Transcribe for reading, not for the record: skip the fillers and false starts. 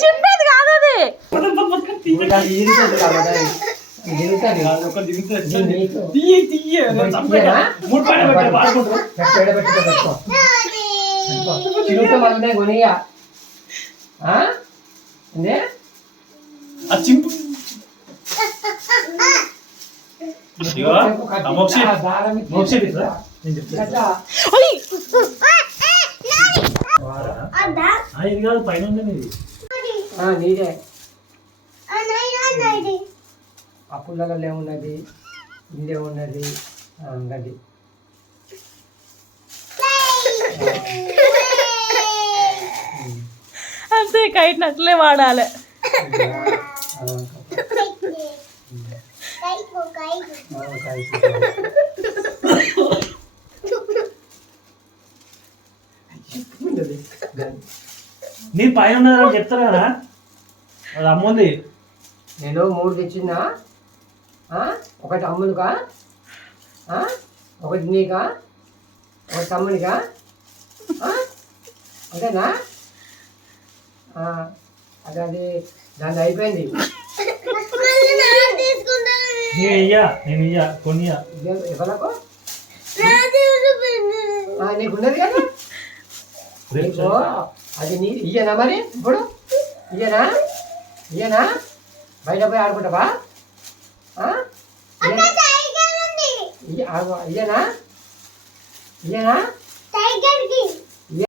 చింపేది కాదు అది. కొనియా చింపు ఇది కాదు పైన నీదే ఆ పుల్లలలో ఏమున్నది ఇల్లు ఏమున్నది గది అంతే కైట్ అట్లే వాడాలి. నీ పైన ఉన్నదని చెప్తారు కదా అది అమ్ముంది. నేను 3 తెచ్చిందా, ఒకటి అమ్ములుగా, ఒకటి నీకా, ఒకటి తమ్మునిగా, అంతేనా? అదే అది దాన్ని అయిపోయింది. నేను ఇయ్యా కొనియా ఎవరకు నీకున్నది కదా నీకు అది నీ ఇయ్యనా మరి ఇప్పుడు ఇయ్యనా ఇయ్యనా బయట పోయి ఆడుకుంటావా ఇయ్యనా ఇయ్యనా